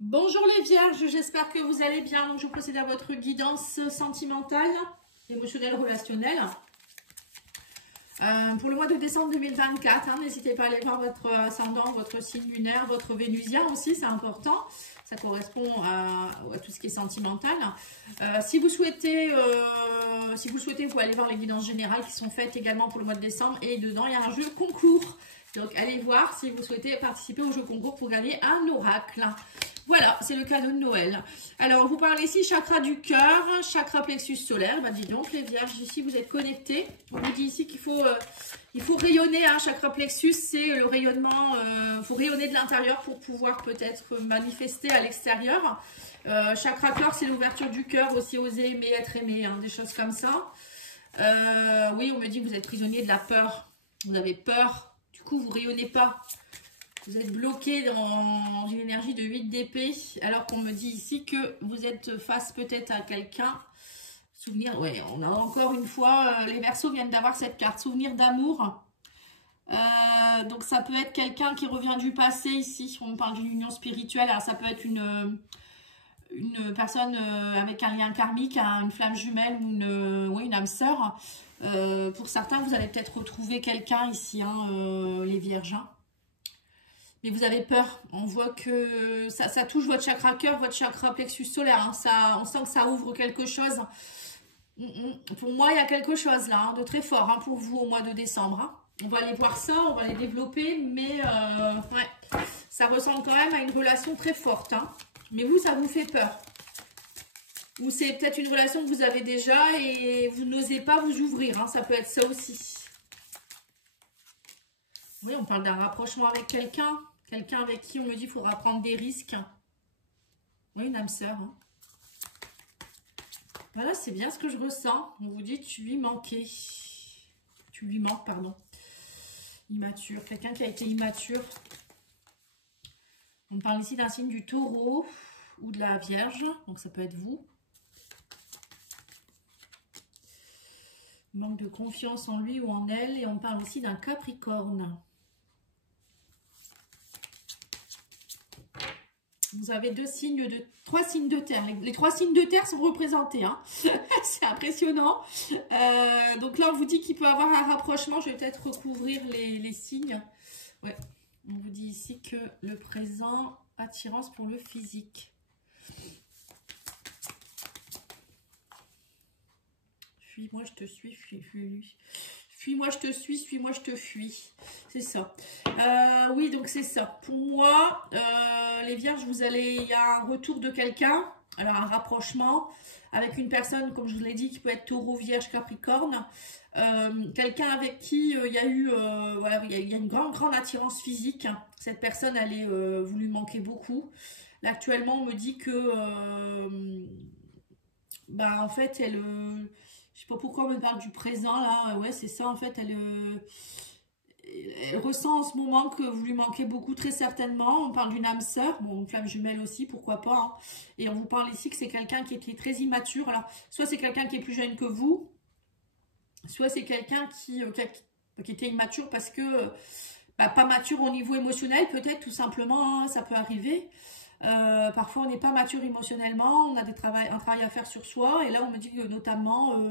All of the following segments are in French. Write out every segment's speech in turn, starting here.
Bonjour les vierges, j'espère que vous allez bien. Donc, je procède à votre guidance sentimentale, émotionnelle, relationnelle. Pour le mois de décembre 2024, n'hésitez pas à aller voir votre ascendant, votre signe lunaire, votre vénusien aussi, c'est important. Ça correspond à tout ce qui est sentimental. Si vous le souhaitez, vous pouvez aller voir les guidances générales qui sont faites également pour le mois de décembre. Et dedans, il y a un jeu concours. Donc, allez voir si vous souhaitez participer au jeu concours pour gagner un oracle. Voilà, c'est le cadeau de Noël. Alors, on vous parle ici chakra du cœur, chakra plexus solaire. Ben, dis donc, les vierges, ici, vous êtes connectés. On vous dit ici qu'il faut, rayonner. Chakra plexus, c'est le rayonnement. Il faut rayonner de l'intérieur pour pouvoir peut-être manifester à l'extérieur. Chakra cœur, c'est l'ouverture du cœur, aussi oser aimer, être aimé, des choses comme ça. Oui, on me dit que vous êtes prisonnier de la peur. Vous avez peur. Du coup, vous rayonnez pas. Vous êtes bloqué dans une énergie de 8 d'épée, alors qu'on me dit ici que vous êtes face peut-être à quelqu'un. Souvenir, ouais, on a encore une fois, les Verseaux viennent d'avoir cette carte, souvenir d'amour. Donc ça peut être quelqu'un qui revient du passé ici, on parle d'une union spirituelle, alors ça peut être une personne avec un lien karmique, une flamme jumelle ou une âme sœur. Pour certains, vous allez peut-être retrouver quelqu'un ici, les vierges. Mais vous avez peur. On voit que ça touche votre chakra cœur, votre chakra plexus solaire. On sent que ça ouvre quelque chose. Pour moi, il y a quelque chose là, de très fort pour vous au mois de décembre. On va aller voir ça, on va les développer. Mais ouais, ça ressemble quand même à une relation très forte. Mais vous, ça vous fait peur. Ou c'est peut-être une relation que vous avez déjà et vous n'osez pas vous ouvrir. Ça peut être ça aussi. Oui, on parle d'un rapprochement avec quelqu'un. Quelqu'un avec qui on me dit qu'il faudra prendre des risques. Oui, une âme sœur. Voilà, c'est bien ce que je ressens. On vous dit tu lui manquais. Tu lui manques, pardon. Immature. Quelqu'un qui a été immature. On parle ici d'un signe du taureau ou de la vierge. Donc ça peut être vous. Manque de confiance en lui ou en elle. Et on parle aussi d'un capricorne. Vous avez trois signes de terre. Les trois signes de terre sont représentés. C'est impressionnant. Donc là, on vous dit qu'il peut y avoir un rapprochement. Je vais peut-être recouvrir les signes. Ouais. On vous dit ici que le présent, attirance pour le physique. Fuis-moi, je te suis, fuis. Fuis-moi, je te suis, suis-moi, je te fuis. C'est ça. Oui, donc c'est ça. Pour moi, les vierges, il y a un retour de quelqu'un, alors un rapprochement avec une personne, comme je vous l'ai dit, qui peut être taureau, vierge, capricorne. Quelqu'un avec qui il y a eu, voilà, il y a une grande attirance physique. Cette personne, vous lui manquez beaucoup. Là, actuellement, on me dit que, en fait, je sais pas pourquoi on me parle du présent, là. Ouais, c'est ça, en fait, elle ressent en ce moment que vous lui manquez beaucoup, très certainement. On parle d'une âme sœur, bon, une flamme jumelle aussi, pourquoi pas. Et on vous parle ici que c'est quelqu'un qui était très immature. Alors, soit c'est quelqu'un qui est plus jeune que vous, soit c'est quelqu'un qui était immature parce que, pas mature au niveau émotionnel, peut-être, tout simplement, ça peut arriver. Parfois on n'est pas mature émotionnellement, on a un travail à faire sur soi, et là on me dit que notamment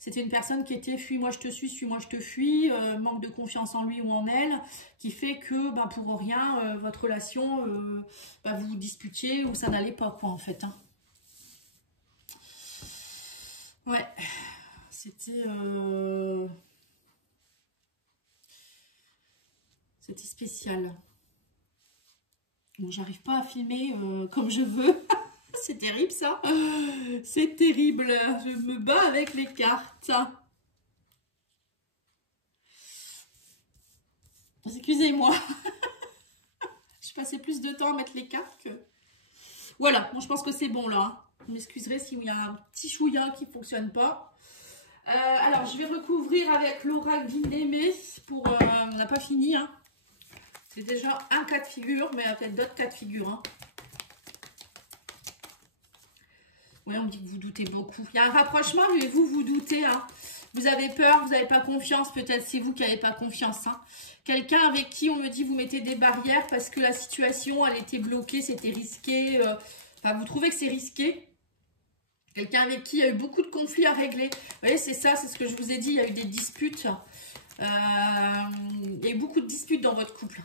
c'était une personne qui était fuis-moi je te suis, suis-moi je te fuis, manque de confiance en lui ou en elle, qui fait que pour rien votre relation vous vous disputiez ou ça n'allait pas quoi en fait. Ouais, c'était spécial. Bon, j'arrive pas à filmer comme je veux. C'est terrible ça. C'est terrible. Je me bats avec les cartes. Excusez-moi. Je passais plus de temps à mettre les cartes que... Voilà. Bon, je pense que c'est bon là. Vous m'excuserez s'il y a un petit chouïa qui ne fonctionne pas. Alors, je vais recouvrir avec l'oracle d'Indémé pour... on n'a pas fini. C'est déjà un cas de figure, mais il y a peut-être d'autres cas de figure. Oui, on me dit que vous doutez beaucoup. Il y a un rapprochement, mais vous doutez. Vous avez peur, vous n'avez pas confiance, peut-être c'est vous qui n'avez pas confiance. Hein. Quelqu'un avec qui on me dit vous mettez des barrières parce que la situation, elle était bloquée, c'était risqué. Enfin, vous trouvez que c'est risqué. Quelqu'un avec qui il y a eu beaucoup de conflits à régler. Vous voyez, c'est ça, c'est ce que je vous ai dit, il y a eu des disputes. Il y a eu beaucoup de disputes dans votre couple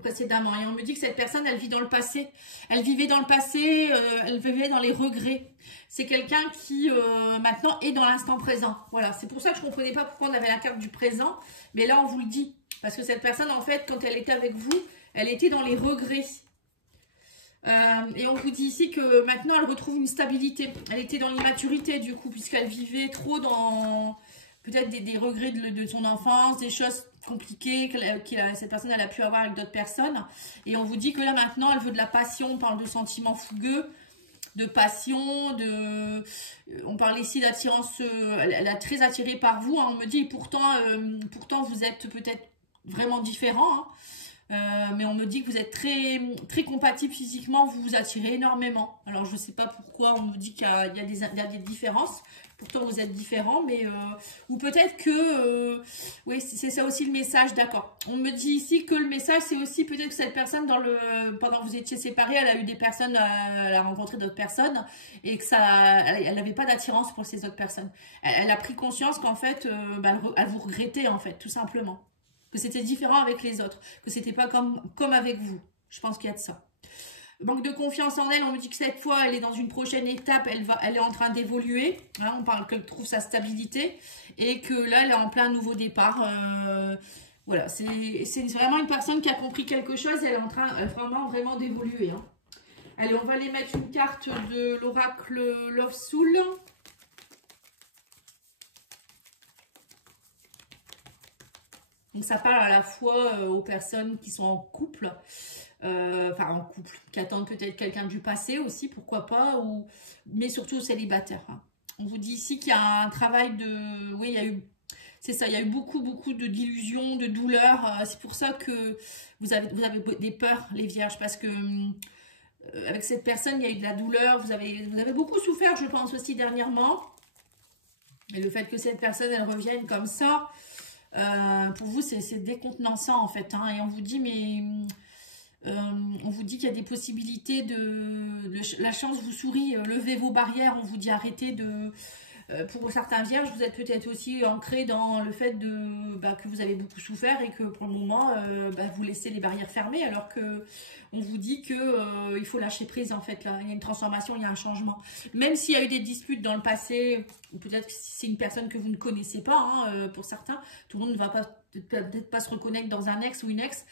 précédemment. Et on me dit que cette personne, elle vit dans le passé. Elle vivait dans le passé, elle vivait dans les regrets. C'est quelqu'un qui, maintenant, est dans l'instant présent. Voilà, c'est pour ça que je ne comprenais pas pourquoi on avait la carte du présent. Mais là, on vous le dit. Parce que cette personne, en fait, quand elle était avec vous, elle était dans les regrets. Et on vous dit ici que maintenant, elle retrouve une stabilité. Elle était dans l'immaturité, du coup, puisqu'elle vivait trop dans peut-être des regrets de son enfance, des choses compliquées que cette personne elle a pu avoir avec d'autres personnes. Et on vous dit que là, maintenant, elle veut de la passion. On parle de sentiments fougueux, de passion, on parle ici d'attirance. Elle est très attirée par vous. Hein. On me dit, pourtant vous êtes peut-être vraiment différents. Hein. Mais on me dit que vous êtes très, très compatibles physiquement, vous vous attirez énormément. Alors, je ne sais pas pourquoi on me dit qu'il y a des différences. Pourtant, vous êtes différents, mais... ou peut-être que... oui, c'est ça aussi le message, d'accord. On me dit ici que le message, c'est aussi peut-être que cette personne, pendant que vous étiez séparés, elle a eu des personnes, elle a rencontré d'autres personnes, et que elle n'avait pas d'attirance pour ces autres personnes. Elle a pris conscience qu'en fait, elle vous regrettait, en fait, tout simplement. Que c'était différent avec les autres, que c'était pas comme avec vous. Je pense qu'il y a de ça. Manque de confiance en elle, on me dit que cette fois, elle est dans une prochaine étape, elle est en train d'évoluer. Hein, on parle qu'elle trouve sa stabilité et que là, elle est en plein nouveau départ. Voilà, c'est vraiment une personne qui a compris quelque chose et elle est en train vraiment d'évoluer. Hein. Allez, on va aller mettre une carte de l'oracle Love Soul. Donc, ça parle à la fois aux personnes qui sont en couple, qui attendent peut-être quelqu'un du passé aussi, pourquoi pas, mais surtout aux célibataires. Hein. On vous dit ici qu'il y a un travail de... Oui, il y a eu... C'est ça, il y a eu beaucoup d'illusions, de douleurs. C'est pour ça que vous avez des peurs, les vierges, parce que avec cette personne, il y a eu de la douleur. Vous avez beaucoup souffert, je pense, aussi dernièrement. Et le fait que cette personne, elle revienne comme ça... pour vous, c'est décontenançant en fait. Hein, et on vous dit, on vous dit qu'il y a des possibilités la chance vous sourit, levez vos barrières. On vous dit arrêtez de... pour certains vierges, vous êtes peut-être aussi ancré dans le fait que vous avez beaucoup souffert et que pour le moment, vous laissez les barrières fermées alors que on vous dit que il faut lâcher prise en fait. Là, il y a une transformation, il y a un changement. Même s'il y a eu des disputes dans le passé, peut-être que c'est une personne que vous ne connaissez pas. Hein, pour certains, tout le monde ne va peut-être pas se reconnaître dans un ex ou une ex.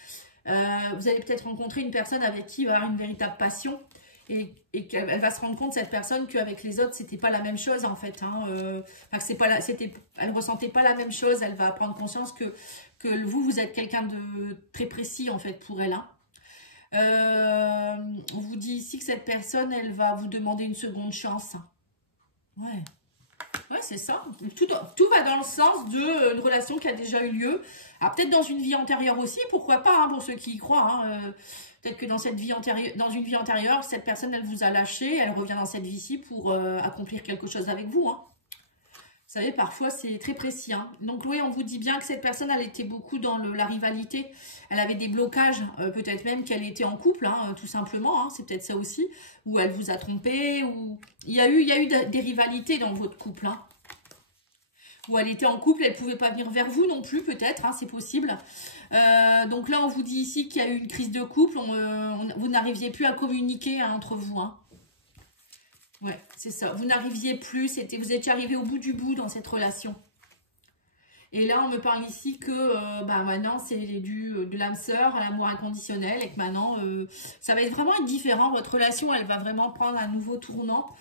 Vous allez peut-être rencontrer une personne avec qui il va y avoir une véritable passion. Et qu'elle va se rendre compte, cette personne, qu'avec les autres, c'était pas la même chose en fait. Hein, elle ressentait pas la même chose. Elle va prendre conscience que vous êtes quelqu'un de très précis en fait pour elle. Hein. On vous dit ici que cette personne, elle va vous demander une seconde chance. Ouais. Ouais, c'est ça. Tout va dans le sens d'une relation qui a déjà eu lieu. Alors, peut-être dans une vie antérieure aussi, pourquoi pas, hein, pour ceux qui y croient. Hein, peut-être que dans une vie antérieure, cette personne, elle vous a lâché, elle revient dans cette vie-ci pour accomplir quelque chose avec vous. Hein. Vous savez, parfois, c'est très précis. Hein. Donc, oui, on vous dit bien que cette personne, elle était beaucoup dans la rivalité. Elle avait des blocages, peut-être même qu'elle était en couple, hein, tout simplement. Hein, c'est peut-être ça aussi. Ou elle vous a trompé. Ou... Il y a eu des rivalités dans votre couple. Hein. Ou elle était en couple, elle ne pouvait pas venir vers vous non plus, peut-être. Hein, c'est possible. Donc là, on vous dit ici qu'il y a eu une crise de couple. Vous n'arriviez plus à communiquer hein, entre vous. Hein. Ouais, c'est ça. Vous n'arriviez plus, vous étiez arrivé au bout du bout dans cette relation. Et là, on me parle ici que maintenant, c'est dû de l'âme sœur à l'amour inconditionnel et que maintenant, ça va vraiment être différent. Votre relation, elle va vraiment prendre un nouveau tournant.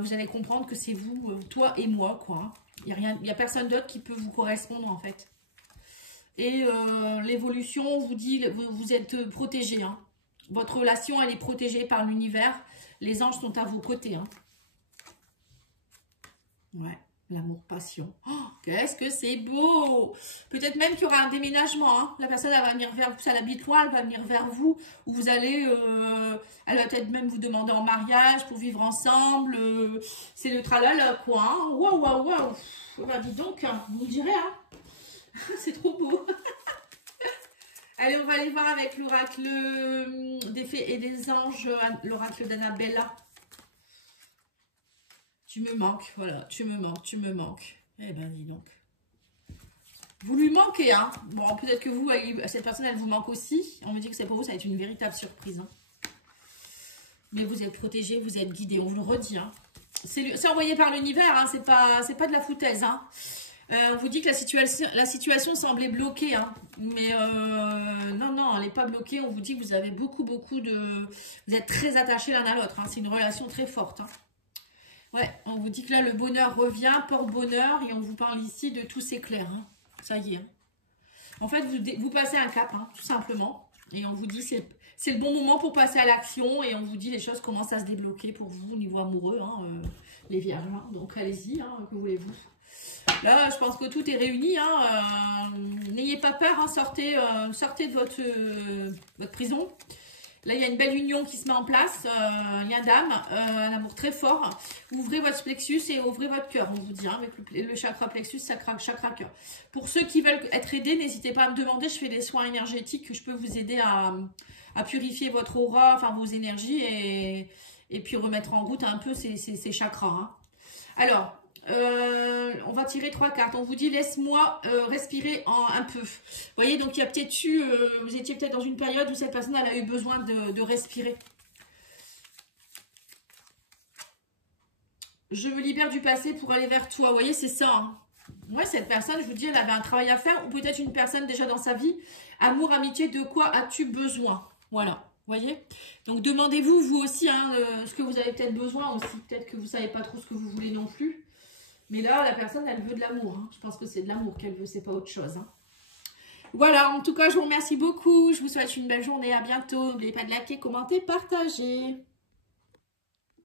Vous allez comprendre que c'est vous, toi et moi, quoi. Il n'y a personne d'autre qui peut vous correspondre, en fait. Et l'évolution, on vous dit, vous êtes protégé. Hein. Votre relation, elle est protégée par l'univers. Les anges sont à vos côtés. Hein. Ouais. L'amour passion. Oh, qu'est-ce que c'est beau! Peut-être même qu'il y aura un déménagement. Hein. La personne, elle va venir vers vous, ça l'habite loin, elle va venir vers vous. Ou vous allez, elle va peut-être même vous demander en mariage pour vivre ensemble. C'est le tralala, quoi. Hein. Waouh, waouh, waouh! Bah, dis donc, on dirait, hein. C'est trop beau. Allez, on va aller voir avec l'oracle des fées et des anges, l'oracle d'Annabella. Tu me manques, voilà, tu me manques, tu me manques. Eh ben, dis donc. Vous lui manquez, hein. Bon, peut-être que vous, cette personne, elle vous manque aussi. On me dit que c'est pour vous, ça va être une véritable surprise. Hein. Mais vous êtes protégé, vous êtes guidé, on vous le redit. Hein. C'est envoyé par l'univers, hein. C'est pas de la foutaise. Hein. On vous dit que la situation semblait bloquée. Hein. Mais non, non, elle n'est pas bloquée. On vous dit que vous avez beaucoup de... Vous êtes très attachés l'un à l'autre. Hein. C'est une relation très forte. Hein. Ouais, on vous dit que là, le bonheur revient, porte-bonheur, et on vous parle ici de tout s'éclaire. Hein. Ça y est. Hein. En fait, vous passez un cap, hein, tout simplement. Et on vous dit c'est le bon moment pour passer à l'action. Et on vous dit les choses commencent à se débloquer pour vous au niveau amoureux, hein, les vierges. Hein. Donc, allez-y, hein, que voulez-vous. Là, je pense que tout est réuni. Hein, n'ayez pas peur, hein, sortez de votre prison. Là, il y a une belle union qui se met en place, un lien d'âme, un amour très fort. Ouvrez votre plexus et ouvrez votre cœur, on vous dit, hein, avec le chakra plexus, chakra cœur. Pour ceux qui veulent être aidés, n'hésitez pas à me demander, je fais des soins énergétiques, je peux vous aider à purifier votre aura, enfin vos énergies et puis remettre en route un peu ces chakras. Hein. Alors, on va tirer 3 cartes. On vous dit laisse-moi respirer un peu. Vous voyez, donc il y a peut-être eu, vous étiez peut-être dans une période où cette personne elle a eu besoin de respirer. Je me libère du passé pour aller vers toi. Vous voyez, c'est ça. Hein. Ouais, cette personne, je vous dis, elle avait un travail à faire ou peut-être une personne déjà dans sa vie. Amour, amitié, de quoi as-tu besoin? Voilà. Vous voyez? Donc demandez-vous, vous aussi, hein, ce que vous avez peut-être besoin aussi. Peut-être que vous ne savez pas trop ce que vous voulez non plus. Mais là, la personne, elle veut de l'amour. Hein. Je pense que c'est de l'amour qu'elle veut, c'est pas autre chose. Hein. Voilà, en tout cas, je vous remercie beaucoup. Je vous souhaite une belle journée. À bientôt. N'oubliez pas de liker, commenter, partager.